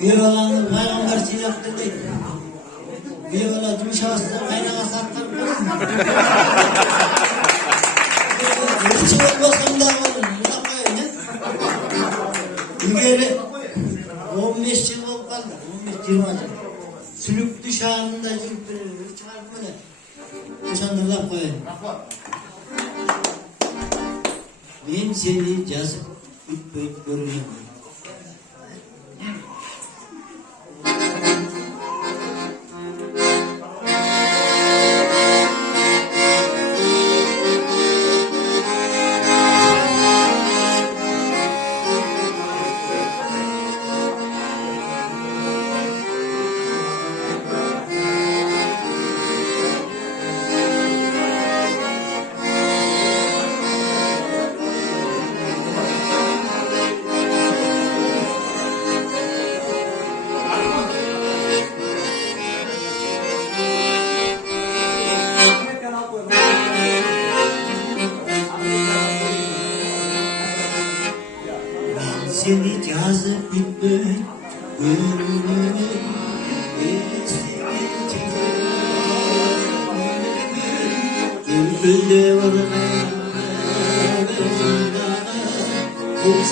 Bir olanı peygamber silahtı değil. Bir ola cümşahsı kaynağa sattar bulun. Hiç olmasın da olun. Buna koyun. İlgeri 15 yıl oldu kaldı. 15-20 yıl. Sülük dışarında yürütülür. Çıkarıp böyle. Uçandırlar koyun. Ben seni cazip büyük görüyorum. Seni cazip bitmek gönlümün gönlümde var bu